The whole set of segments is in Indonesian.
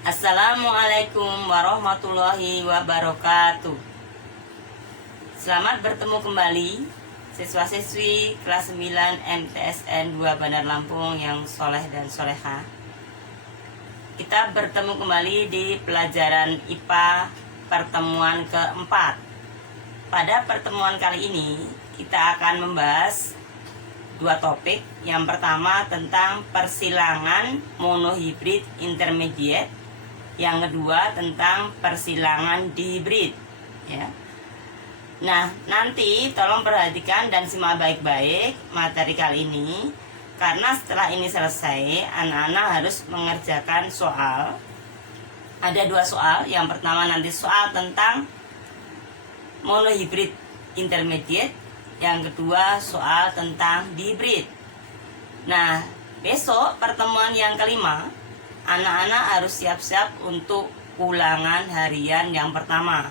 Assalamualaikum warahmatullahi wabarakatuh. Selamat bertemu kembali siswa-siswi kelas 9 MTSN 2 Bandar Lampung yang soleh dan soleha. Kita bertemu kembali di pelajaran IPA pertemuan keempat. Pada pertemuan kali ini kita akan membahas dua topik. Yang pertama tentang persilangan monohibrid intermediate. Yang kedua tentang persilangan dihibrid, ya. Nah, nanti tolong perhatikan dan simak baik-baik materi kali ini, karena setelah ini selesai, anak-anak harus mengerjakan soal. Ada dua soal. Yang pertama nanti soal tentang monohibrid intermediate. Yang kedua soal tentang dihibrid. Nah, besok pertemuan yang kelima, anak-anak harus siap-siap untuk ulangan harian yang pertama.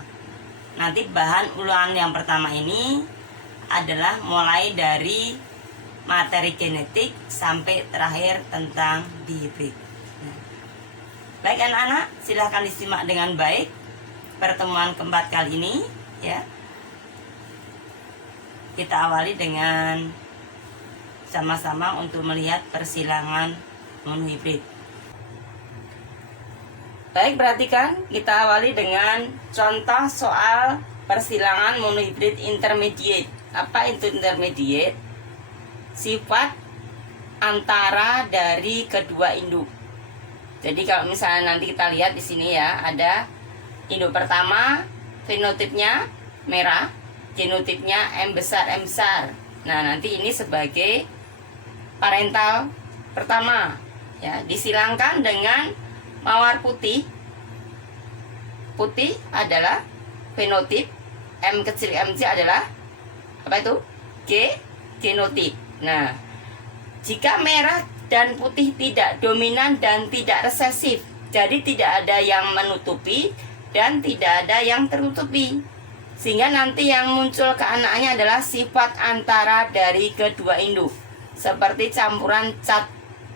Nanti bahan ulangan yang pertama ini adalah mulai dari materi genetik sampai terakhir tentang dihibrid. Baik anak-anak, silahkan disimak dengan baik pertemuan keempat kali ini, ya. Kita awali dengan sama-sama untuk melihat persilangan monohibrid. Baik, perhatikan, kita awali dengan contoh soal persilangan monohibrid intermediate. Apa itu intermediate? Sifat antara dari kedua induk. Jadi kalau misalnya nanti kita lihat di sini ya, ada induk pertama, fenotipnya merah, genotipnya M besar. Nah, nanti ini sebagai parental pertama, ya, disilangkan dengan mawar putih. Putih adalah fenotip, M kecil mc adalah apa itu? Genotip. Nah, jika merah dan putih tidak dominan dan tidak resesif, jadi tidak ada yang menutupi dan tidak ada yang tertutupi, sehingga nanti yang muncul ke anaknya adalah sifat antara dari kedua induk, seperti campuran cat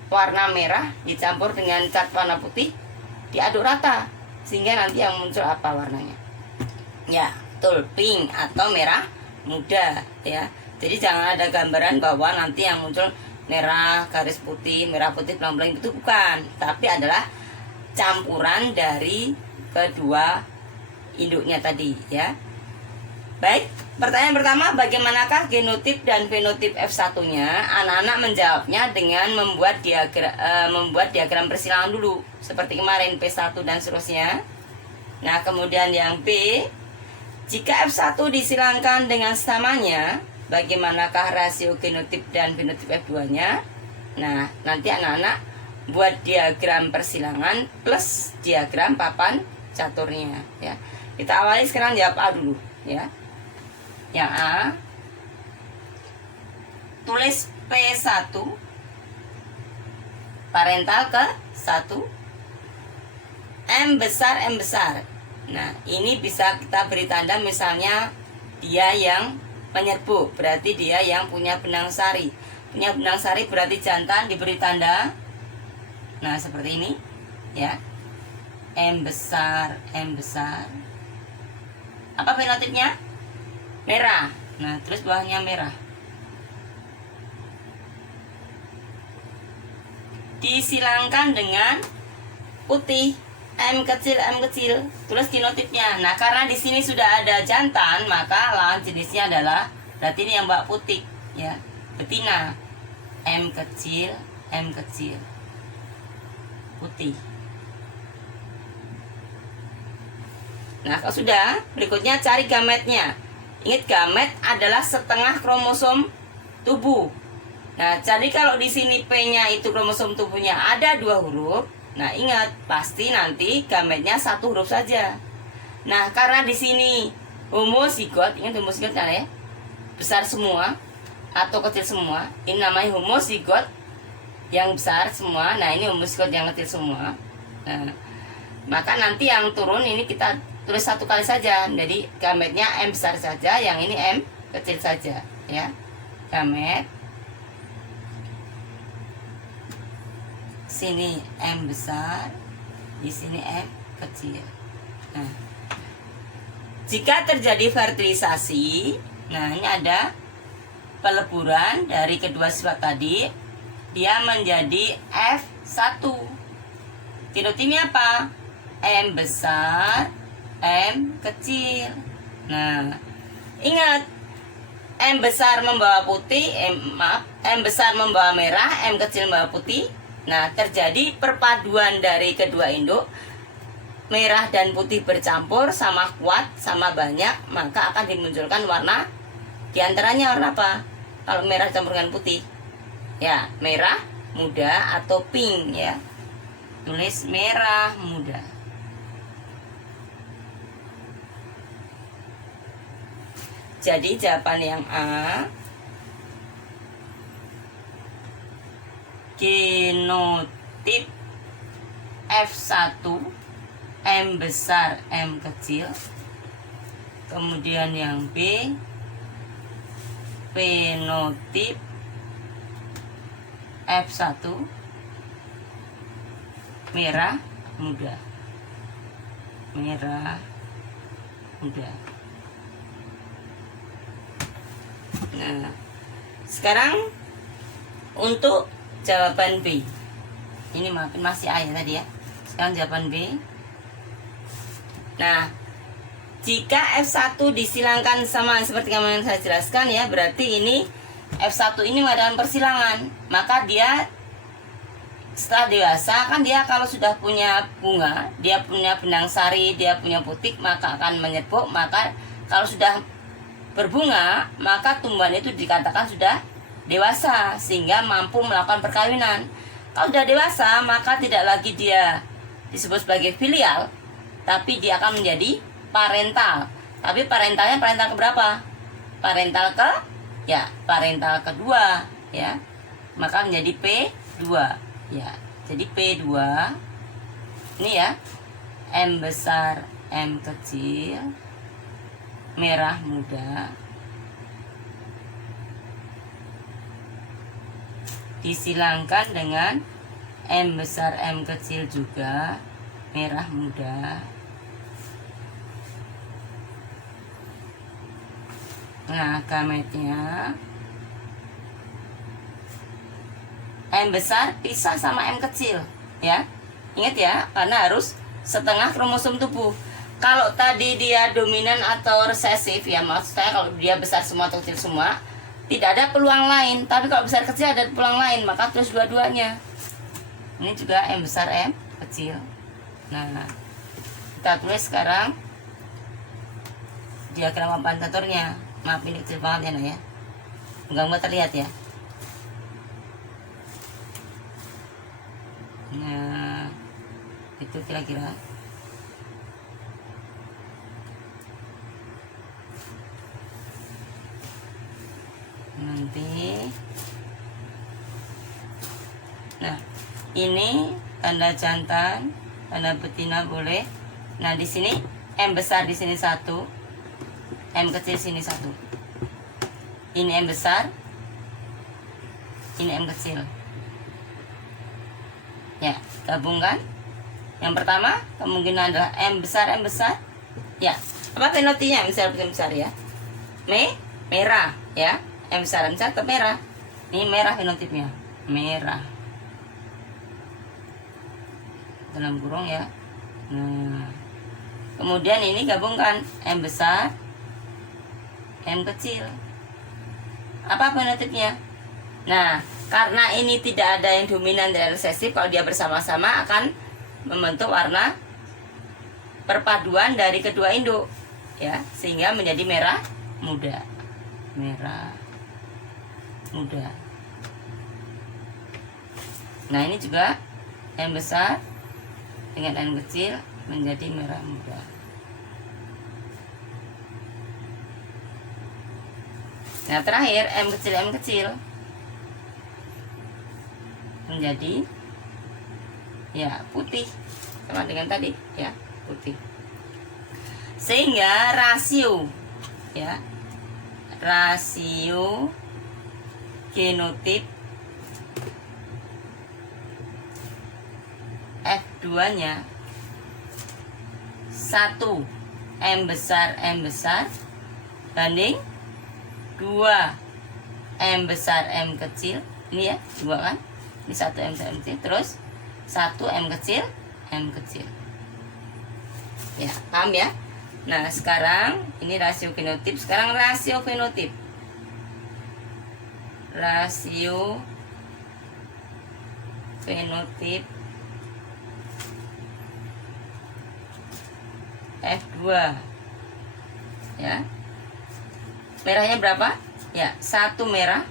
warna merah dicampur dengan cat warna putih, diaduk rata, sehingga nanti yang muncul apa warnanya? Ya, betul, pink atau merah muda, ya. Jadi jangan ada gambaran bahwa nanti yang muncul merah garis putih, merah putih belang-belang, itu bukan, tapi adalah campuran dari kedua induknya tadi, ya. Baik, pertanyaan pertama, bagaimanakah genotip dan fenotip F1-nya? Anak-anak menjawabnya dengan membuat diagram persilangan dulu, seperti kemarin P1 dan seterusnya. Nah, kemudian yang B, jika F1 disilangkan dengan samanya, bagaimanakah rasio genotip dan fenotip F2-nya? Nah, nanti anak-anak buat diagram persilangan plus diagram papan caturnya, ya. Kita awali sekarang jawab A dulu, ya. Yang A, tulis P1 parental ke 1, M besar. Nah, ini bisa kita beri tanda, misalnya dia yang penyerbuk, berarti dia yang punya benang sari. Punya benang sari berarti jantan, diberi tanda. Nah, seperti ini, ya. M besar. Apa fenotipnya? Merah. Nah, terus bawahnya merah. Disilangkan dengan putih, M kecil. Terus genotipnya. Nah, karena di sini sudah ada jantan, maka lawan jenisnya adalah, berarti ini yang bak putih, ya, betina. M kecil, putih. Nah, kalau sudah, berikutnya cari gametnya. Ingat, gamet adalah setengah kromosom tubuh. Nah, jadi kalau di sini P-nya itu kromosom tubuhnya ada 2 huruf. Nah, ingat, pasti nanti gametnya 1 huruf saja. Nah, karena di sini homozigot, ingat homozigot kan ya? Besar semua atau kecil semua. Ini namanya homozigot yang besar semua. Nah, ini homozigot yang kecil semua. Nah, maka nanti yang turun ini kita tulis 1 kali saja. Jadi gametnya M besar saja, yang ini M kecil saja, ya. Gamet sini M besar, Di sini M kecil. Nah, jika terjadi fertilisasi, nah ini ada peleburan dari kedua sifat tadi, dia menjadi F1. Genotipnya apa? M besar, M kecil. Nah, ingat, M besar membawa putih, M besar membawa merah, M kecil membawa putih. Nah, terjadi perpaduan dari kedua induk, merah dan putih bercampur sama kuat, sama banyak, maka akan dimunculkan warna. Di antaranya warna apa? Kalau merah campur dengan putih, ya merah muda atau pink ya. Tulis merah muda. Jadi jawaban yang A, genotip F1, M besar M kecil. Kemudian yang B, fenotip F1, merah muda. Merah muda. Nah, sekarang untuk jawaban B. Ini maafin masih A ya tadi ya. Sekarang jawaban B. Nah, jika F1 disilangkan sama seperti yang saya jelaskan ya, berarti ini F1 ini mengadakan persilangan. Maka dia setelah dewasa kan dia kalau sudah punya bunga, dia punya benang sari, dia punya putik, maka akan menyerpuk. Maka kalau sudah berbunga, maka tumbuhan itu dikatakan sudah dewasa sehingga mampu melakukan perkawinan. Kalau sudah dewasa, maka tidak lagi dia disebut sebagai filial, tapi dia akan menjadi parental. Tapi parentalnya parental keberapa? Parental parental kedua ya. Maka menjadi P2 ya. Jadi P2 ini ya, M besar M kecil, merah muda, disilangkan dengan M besar M kecil juga, merah muda. Nah, gametnya M besar pisah sama M kecil ya. Ingat ya, karena harus setengah kromosom tubuh. Kalau tadi dia dominan atau resesif ya, maksud saya kalau dia besar semua atau kecil semua, tidak ada peluang lain. Tapi kalau besar kecil ada peluang lain, maka terus dua-duanya. Ini juga M besar M kecil. Nah, kita tulis sekarang diagram kompensatornya. Maaf ini kecil banget ya nak ya, enggak terlihat ya. Nah, itu kira-kira. Nanti, nah ini tanda jantan, tanda betina boleh. Nah di sini M besar di sini 1, M kecil sini 1. Ini M besar, ini M kecil. Ya, gabungkan. Yang pertama kemungkinan adalah M besar ya. Apa fenotipnya? M besar ya. Merah ya. M besar tetap merah. Ini merah fenotipnya, merah dalam kurung ya. Nah, kemudian ini gabungkan M besar M kecil. Apa fenotipnya? Nah, karena ini tidak ada yang dominan dan resesif, kalau dia bersama-sama akan membentuk warna perpaduan dari kedua induk ya, sehingga menjadi merah muda. Merah muda. Nah, ini juga M besar dengan M kecil menjadi merah muda. Nah, terakhir M kecil menjadi ya putih, sama dengan tadi ya, putih. Sehingga rasio ya, rasio genotip F2 nya 1 M besar banding 2 M besar M kecil. Ini ya, 2 kan? Ini 1 M besar M kecil, terus 1 M kecil ya, paham ya? Nah sekarang ini rasio genotip, sekarang rasio fenotip. Rasio fenotip F2 ya. Merahnya berapa? Ya, 1 merah.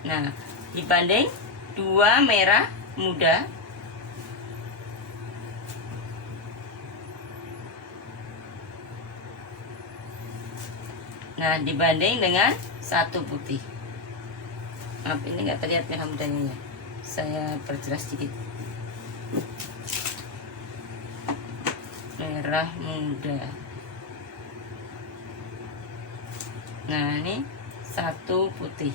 Nah, dibanding 2 merah muda. Nah, dibanding dengan 1 putih. Maaf, ini nggak terlihat merah mudanya ya. Saya perjelas sedikit. Merah muda. Nah, ini 1 putih.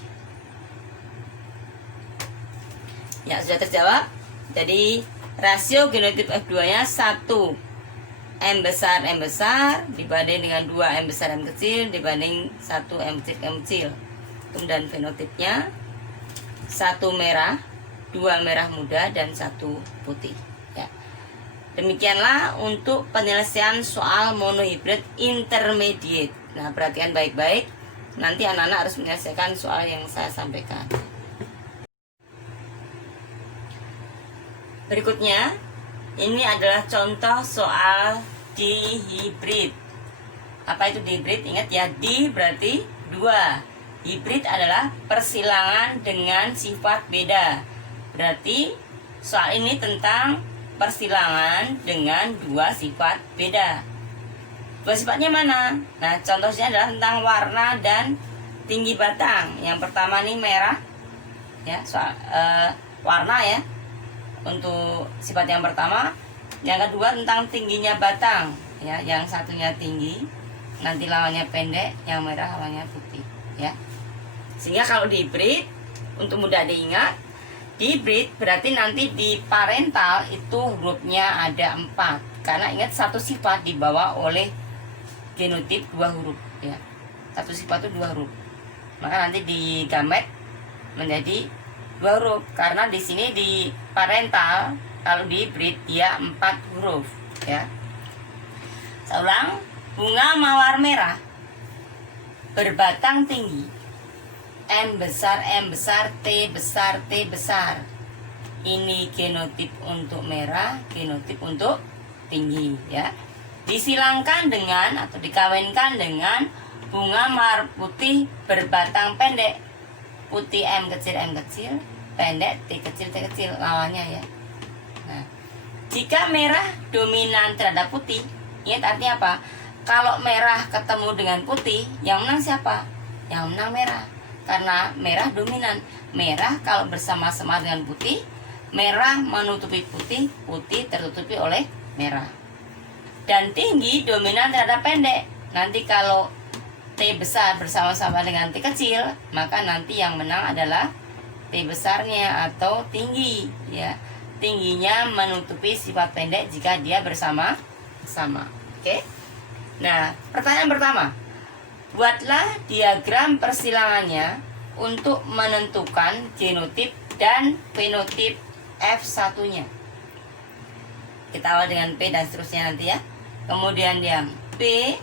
Ya, sudah terjawab. Jadi, rasio genotip F2-nya 1 M besar dibanding dengan 2 M besar M kecil dibanding 1 M kecil. Kemudian fenotipnya 1 merah, 2 merah muda, dan 1 putih ya. Demikianlah untuk penyelesaian soal monohibrid intermediate. Nah, perhatikan baik-baik. Nanti anak-anak harus menyelesaikan soal yang saya sampaikan. Berikutnya, ini adalah contoh soal dihibrid. Apa itu dihibrid? Ingat ya, di berarti 2. Hibrid adalah persilangan dengan sifat beda. Berarti soal ini tentang persilangan dengan 2 sifat beda. 2 sifatnya mana? Nah, contohnya adalah tentang warna dan tinggi batang. Yang pertama nih merah. Ya, soal warna ya. Untuk sifat yang pertama. Yang kedua tentang tingginya batang ya, yang satunya tinggi nanti lawannya pendek, yang merah lawannya putih ya. Sehingga kalau di hibrid, untuk mudah diingat, di hibrid berarti nanti di parental itu hurufnya ada 4, karena ingat satu sifat dibawa oleh genotip 2 huruf ya. Satu sifat itu 2 huruf, maka nanti di gamet menjadi 2 huruf, karena di sini di parental. Kalau di hibrid dia 4 huruf ya. Saya ulang, bunga mawar merah berbatang tinggi M besar, T besar. Ini genotip untuk merah, genotip untuk tinggi ya. Disilangkan dengan atau dikawinkan dengan bunga mawar putih berbatang pendek. Putih M kecil, pendek T kecil, lawannya ya. Nah, jika merah dominan terhadap putih, ingat artinya apa? Kalau merah ketemu dengan putih, yang menang siapa? Yang menang merah, karena merah dominan. Merah kalau bersama-sama dengan putih, merah menutupi putih, putih tertutupi oleh merah. Dan tinggi dominan terhadap pendek. Nanti kalau T besar bersama-sama dengan T kecil, maka nanti yang menang adalah T besarnya atau tinggi ya. Tingginya menutupi sifat pendek jika dia bersama-sama. Oke. Nah, pertanyaan pertama. Buatlah diagram persilangannya untuk menentukan genotip dan fenotip F1-nya. Kita awal dengan P dan seterusnya nanti ya. Kemudian yang P,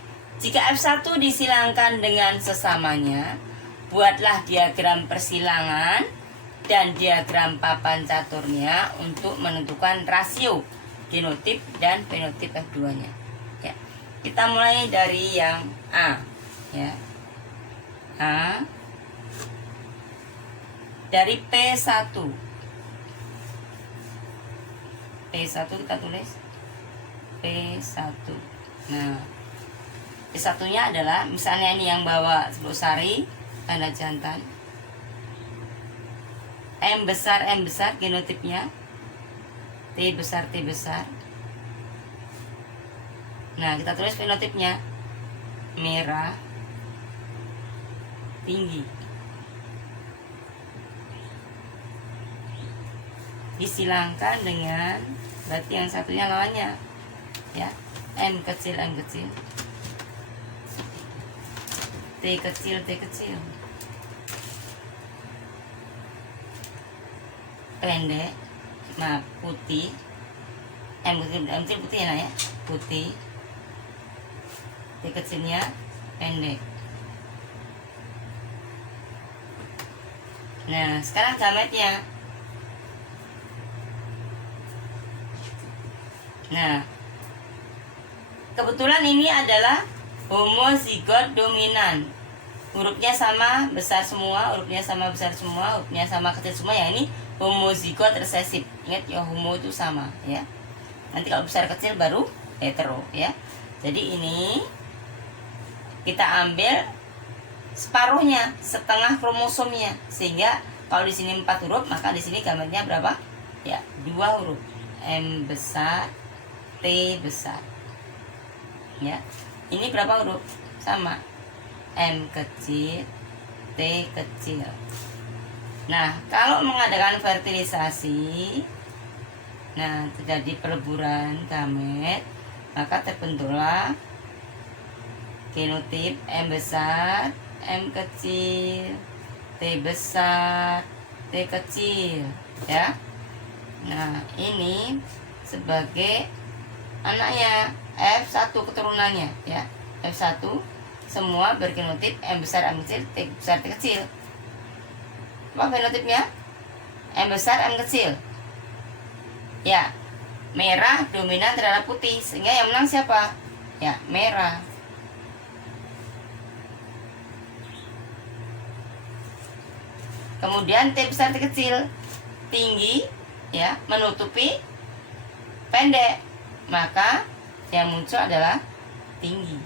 jika F1 disilangkan dengan sesamanya, buatlah diagram persilangan dan diagram papan caturnya untuk menentukan rasio genotip dan fenotip F2-nya. Ya. Kita mulai dari yang A. Ya. A dari P1. P1 kita tulis P1. Nah, P1-nya adalah misalnya ini yang bawa Selusari tanda jantan. M besar genotipnya. T besar. Nah, kita tulis fenotipnya. Merah, tinggi. disilangkan dengan berarti yang satunya lawannya ya, M kecil T kecil pendek. Nah putih, M kecil putih ya, putih, T kecilnya pendek. Nah sekarang gametnya. Nah kebetulan ini adalah homozigot dominan. Hurufnya sama besar semua, hurufnya sama kecil semua ya. Ini homozigot resesif. Ingat ya, homo itu sama ya. Nanti kalau besar kecil baru hetero ya. Jadi ini kita ambil separuhnya, setengah kromosomnya, sehingga kalau di sini 4 huruf maka di sini gametnya berapa? Ya, 2 huruf. M besar, T besar. Ya. Ini berapa huruf? Sama. M kecil, T kecil. Nah, kalau mengadakan fertilisasi, nah terjadi peleburan gamet, maka terbentuklah genotip M besar, M kecil, T besar, T kecil ya. Nah ini sebagai anaknya F1 keturunannya ya. F1 semua bergenotip M besar, M kecil, T besar, T kecil. Apa fenotipnya? M besar, M kecil ya. Merah dominan terhadap putih, sehingga yang menang siapa? Ya merah. Kemudian T besar T kecil, tinggi ya menutupi pendek, maka yang muncul adalah tinggi.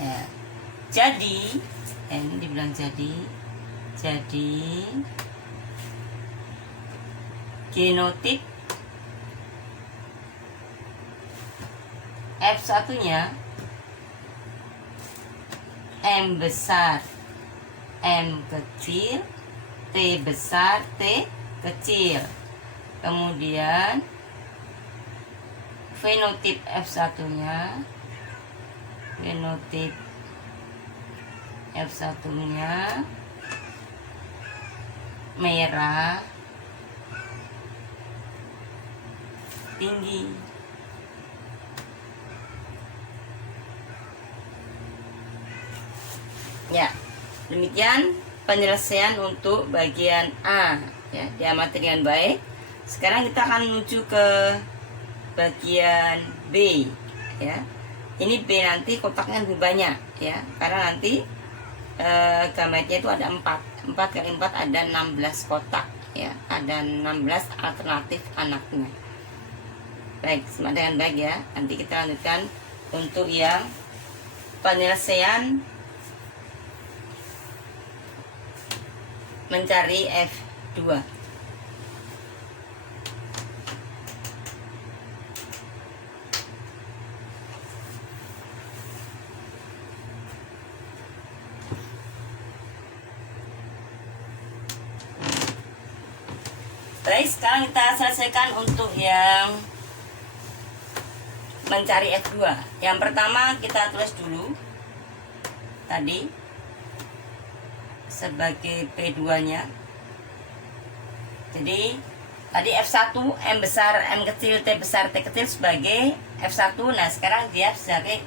Ya. Jadi ini dibilang jadi genotip F1 nya M besar, M kecil, T besar, T kecil. Kemudian fenotip F1 nya merah, tinggi. Ya, demikian penyelesaian untuk bagian A ya, diamati dengan baik. Sekarang kita akan menuju ke bagian B ya. Ini B nanti kotaknya lebih banyak ya, karena nanti gametnya itu ada 4 kali 4 ada 16 kotak ya, ada 16 alternatif anaknya. Baik, simak dengan baik ya. Nanti kita lanjutkan untuk yang penyelesaian mencari F2. Baik, sekarang kita selesaikan untuk yang mencari F2. Yang pertama kita tulis dulu tadi sebagai P2 nya. Jadi tadi F1 M besar, M kecil, T besar, T kecil sebagai F1. Nah sekarang dia sebagai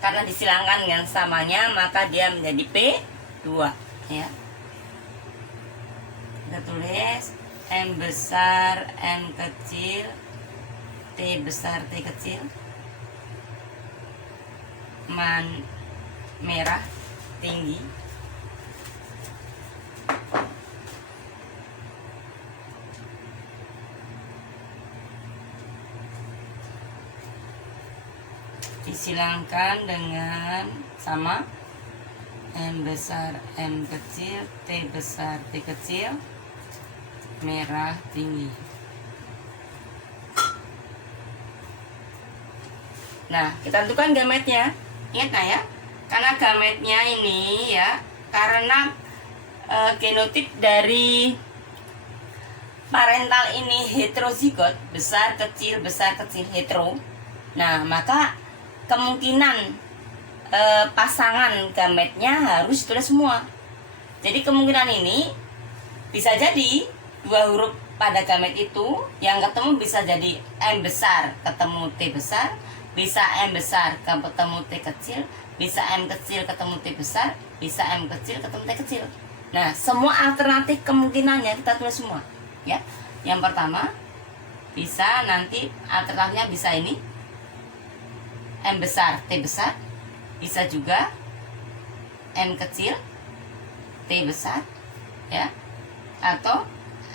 karena disilangkan dengan samanya maka dia menjadi P2 ya. Kita tulis M besar, M kecil, T besar, T kecil, merah, tinggi. Disilangkan dengan sama M besar, M kecil, T besar, T kecil, merah, tinggi. Nah, kita tentukan gametnya. Ingat nah ya, karena gametnya ini ya karena genotip dari parental ini heterozigot, besar kecil hetero. Nah, maka kemungkinan pasangan gametnya harus ditulis semua. Jadi kemungkinan ini bisa jadi dua huruf pada gamet itu yang ketemu bisa jadi M besar ketemu T besar, bisa M besar ketemu T kecil, bisa M kecil ketemu T besar, bisa M kecil ketemu T kecil. Nah, semua alternatif kemungkinannya kita tulis semua, ya. Yang pertama bisa nanti alternatifnya bisa ini M besar T besar, bisa juga M kecil T besar, ya, atau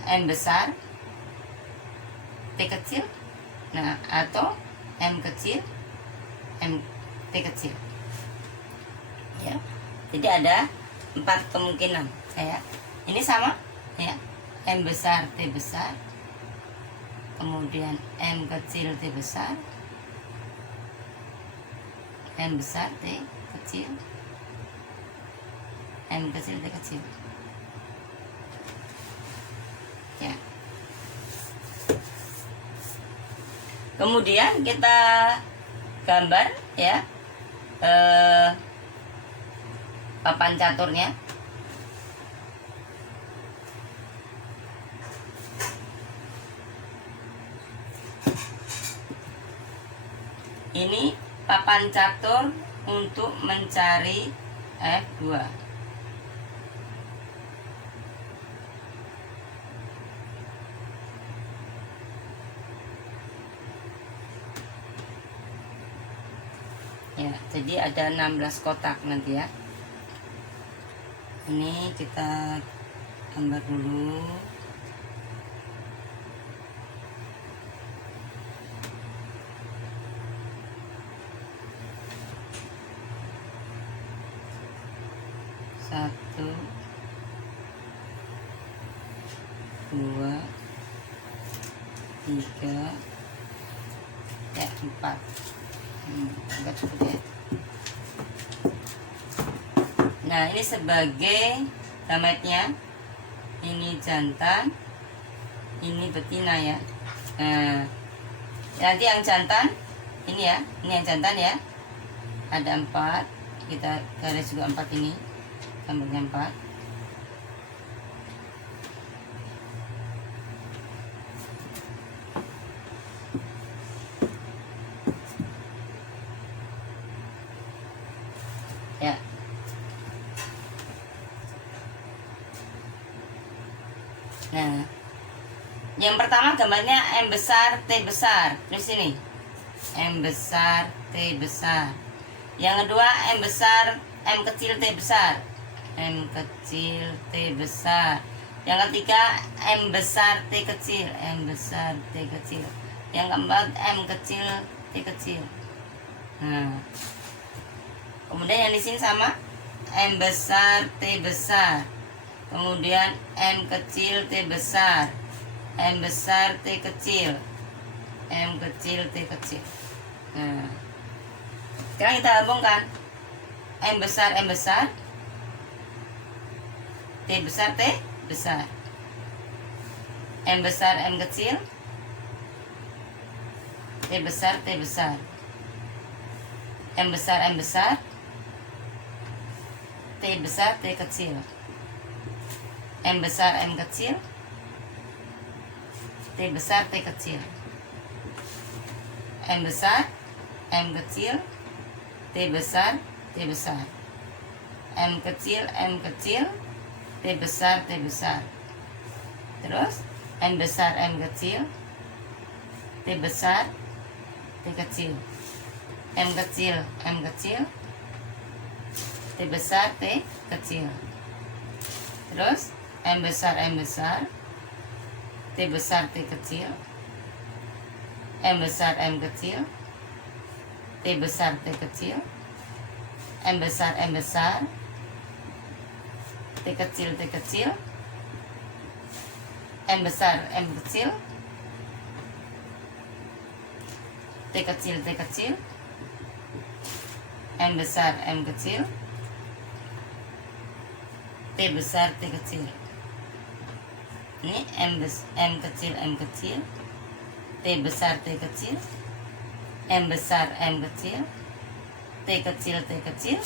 M besar T kecil, nah, atau M kecil M T kecil, ya. Jadi ada 4 kemungkinan, ya. Ini sama, ya, M besar T besar, kemudian M kecil T besar, M besar T kecil, M kecil T kecil, ya. Kemudian kita gambar, ya, papan caturnya. Ini papan catur untuk mencari F2. Ya, jadi ada 16 kotak nanti, ya. Ini kita gambar dulu. Satu, dua, tiga, ya, 4. Agak cukup, ya. Nah, ini sebagai gametnya. Ini jantan, ini betina, ya. Nah, nanti yang jantan ini, ya, ini yang jantan, ya. Ada 4, kita garis juga 4 ini, gambarnya 4. Ya. Nah, yang pertama gambarnya M besar T besar, terus ini M besar T besar. Yang kedua M besar M kecil T besar, M kecil T besar. Yang ketiga M besar T kecil, M besar T kecil. Yang keempat M kecil T kecil. Nah, kemudian yang di sini sama M besar T besar, kemudian M kecil T besar, M besar T kecil, M kecil T kecil. Nah, sekarang kita gabungkan M besar T besar, T besar, M besar M kecil, T besar, M besar T besar T kecil, M besar M kecil, T besar T kecil, M besar M kecil, T besar T besar, M kecil T besar, terus M besar M kecil, T besar T kecil, M kecil T besar T kecil, terus M besar T besar T kecil, M besar M kecil, T besar T kecil, M besar T kecil, M besar M kecil, T kecil, M besar M kecil, T T besar T kecil. Ini M kecil M kecil, T besar T kecil, M besar M kecil, T kecil T kecil,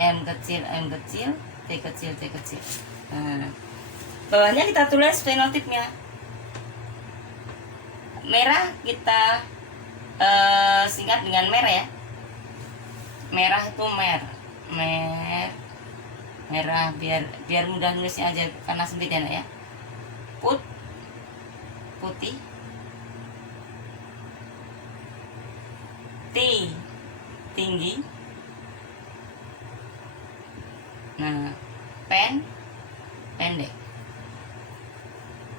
M kecil M kecil, T kecil T kecil. Nah, bawahnya kita tulis fenotipnya. Merah kita singkat dengan mer ya. Merah itu merah biar mudah nulisnya aja karena sempit ya, nak ya. Putih, T tinggi. Nah, pendek.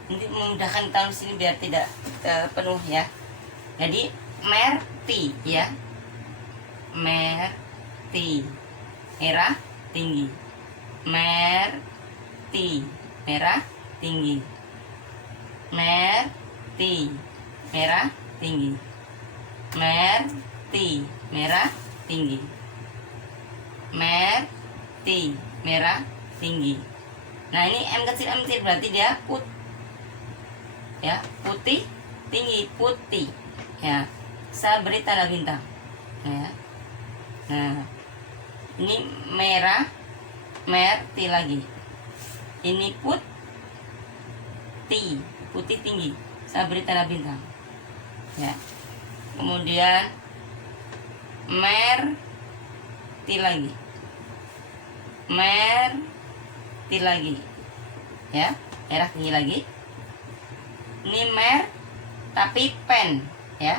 Nanti memudahkan tahu sini biar tidak penuh ya. Jadi merti ya, merti merah tinggi, merti merah tinggi, merti merah tinggi, merti merah tinggi, merti merah tinggi. Nah, ini M kecil berarti dia ya, putih tinggi, putih ya. Saya beri tanda bintang ya. Nah, ini merah, merti lagi. Ini putih tinggi. Saya beri tanda bintang ya. Kemudian merti lagi, merti lagi ya, merah tinggi lagi. Ini mer tapi pen ya,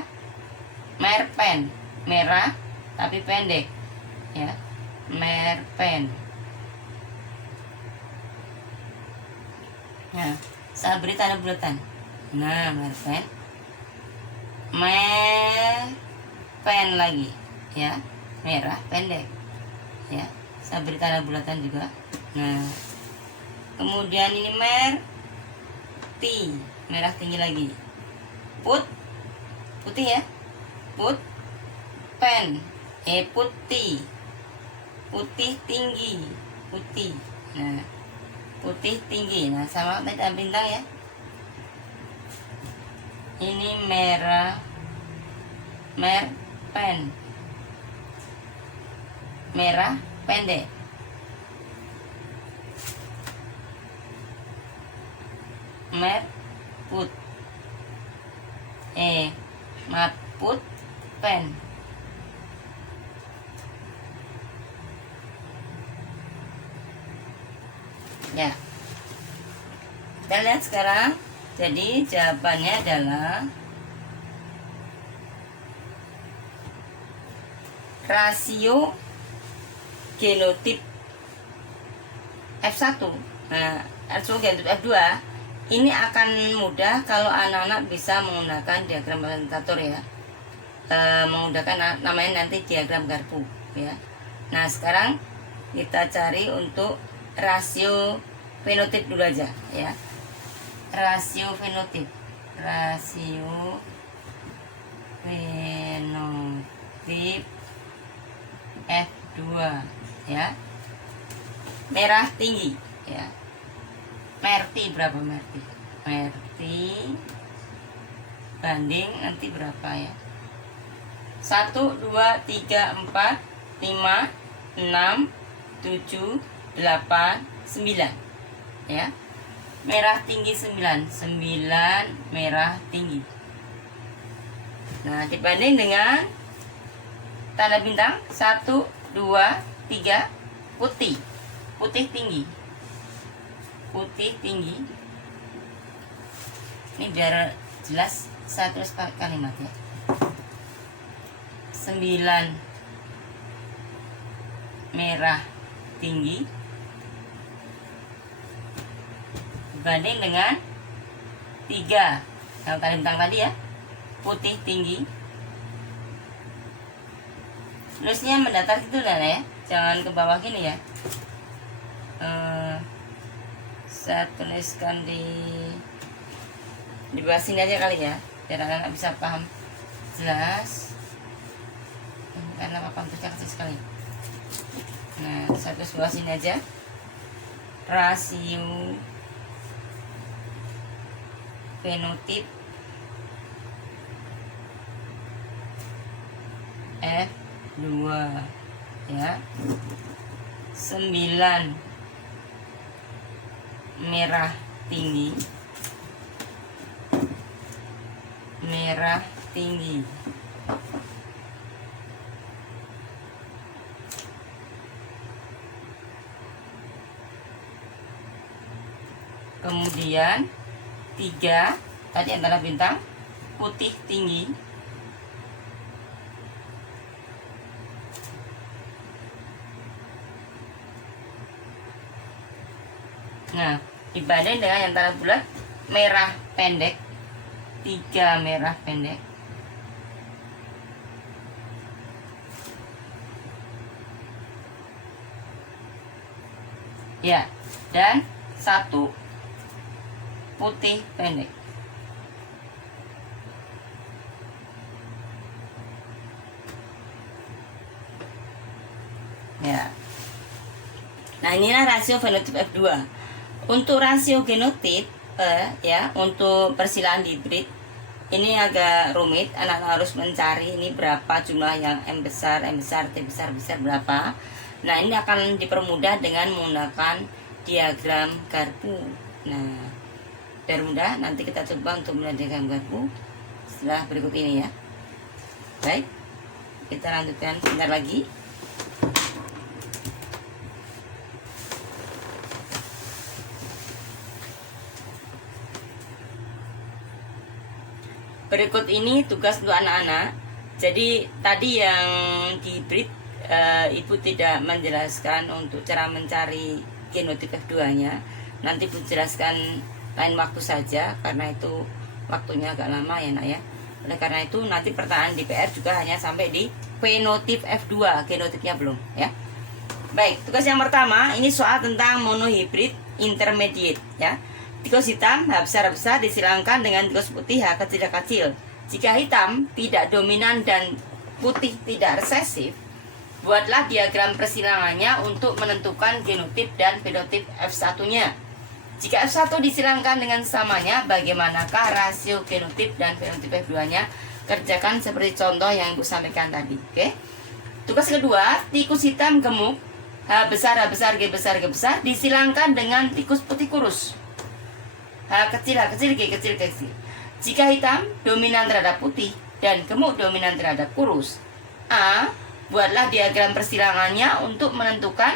merpen merah tapi pendek ya, merpen. Nah, saya beri tanda bulatan. Nah, merpen, merpen lagi ya, merah pendek ya. Saya beri tanda bulatan juga. Nah, kemudian ini merti merah tinggi lagi, putih ya, pen putih tinggi, putih. Nah, putih tinggi. Nah, sama tanda bintang ya. Ini merah, merpen merah pendek. Put pen. Ya, kita lihat sekarang. Jadi jawabannya adalah rasio genotip F1. Nah, rasio genotip F2 ini akan mudah kalau anak-anak bisa menggunakan diagram presentator ya. Menggunakan namanya nanti diagram garpu ya. Nah, sekarang kita cari untuk rasio fenotip dulu aja ya. Rasio fenotip F2 ya. Merah tinggi ya. Merti berapa merti? Merti banding nanti berapa ya? 1, 2, 3, 4, 5, 6, 7, 8, 9 ya. Merah tinggi 9 merah tinggi. Nah, dibanding dengan tanda bintang 1, 2, 3 putih tinggi, ini biar jelas saya tulis pakai kalimat ya. 9 merah tinggi dibanding dengan 3 yang tanda bintang tadi ya, putih tinggi. Tulisnya mendatar gitu lah ya, jangan ke bawah gini ya. Saya tuliskan di bawah sini aja kali ya, biar anak bisa paham jelas, karena papan tulisnya kecil sekali. Nah, saya tulis bawah sini aja. rasio fenotip F2 ya. 9 merah tinggi, merah tinggi. Kemudian 3 tadi antara bintang putih tinggi. Nah, dibanding dengan yang antara bulat merah pendek, 3 merah pendek. Ya, dan 1 putih pendek. Ya. Nah, inilah rasio fenotip F2. Untuk rasio genotip ya, untuk persilaan hibrid ini agak rumit. Anak harus mencari ini berapa jumlah yang M besar, T besar berapa. Nah, ini akan dipermudah dengan menggunakan diagram garpu. Nah, biar mudah nanti kita coba untuk melihat diagram garpu setelah berikut ini ya. Baik, kita lanjutkan sebentar lagi. Berikut ini tugas untuk anak-anak. Jadi tadi yang di hibrid Ibu tidak menjelaskan untuk cara mencari genotip F2-nya. Nanti Ibu jelaskan lain waktu saja karena itu waktunya agak lama ya nak ya. Oleh karena itu nanti pertanyaan di PR juga hanya sampai di fenotip F2, genotipnya belum ya. Baik, tugas yang pertama ini soal tentang monohibrid intermediate ya. Tikus hitam H besar disilangkan dengan tikus putih H kecil. Jika hitam tidak dominan dan putih tidak resesif, buatlah diagram persilangannya untuk menentukan genotip dan fenotip F1-nya. Jika F1 disilangkan dengan samanya, bagaimanakah rasio genotip dan fenotip F2-nya? Kerjakan seperti contoh yang Ibu sampaikan tadi. Oke. Tugas kedua, tikus hitam gemuk H besar, G besar disilangkan dengan tikus putih kurus H kecil, G kecil. Jika hitam dominan terhadap putih dan gemuk dominan terhadap kurus, A, buatlah diagram persilangannya untuk menentukan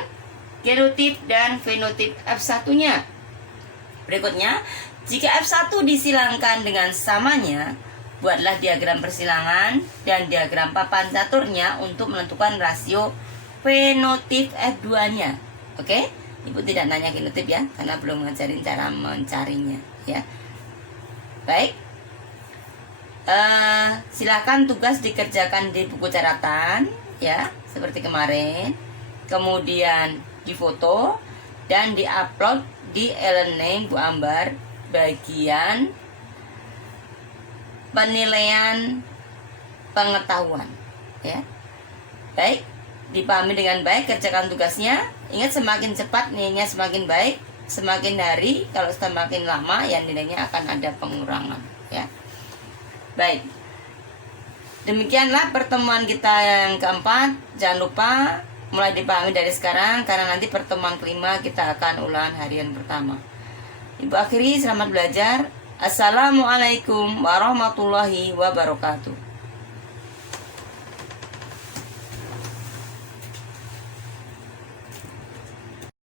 genotip dan fenotip F1-nya. Berikutnya, jika F1 disilangkan dengan samanya, buatlah diagram persilangan dan diagram papan caturnya untuk menentukan rasio fenotip F2-nya. Oke? Ibu tidak nanya genotip ya, karena belum ngajarin cara mencarinya ya. Baik, silakan tugas dikerjakan di buku catatan ya, seperti kemarin. Kemudian difoto dan diupload di e-learning Bu Ambar bagian penilaian pengetahuan ya. Baik, dipahami dengan baik, kerjakan tugasnya. Ingat, semakin cepat nilainya semakin baik, semakin hari kalau semakin lama ya nilainya akan ada pengurangan ya. Baik, demikianlah pertemuan kita yang keempat. Jangan lupa mulai dipahami dari sekarang karena nanti pertemuan kelima kita akan ulangan harian pertama. Ibu akhiri, selamat belajar. Assalamualaikum warahmatullahi wabarakatuh.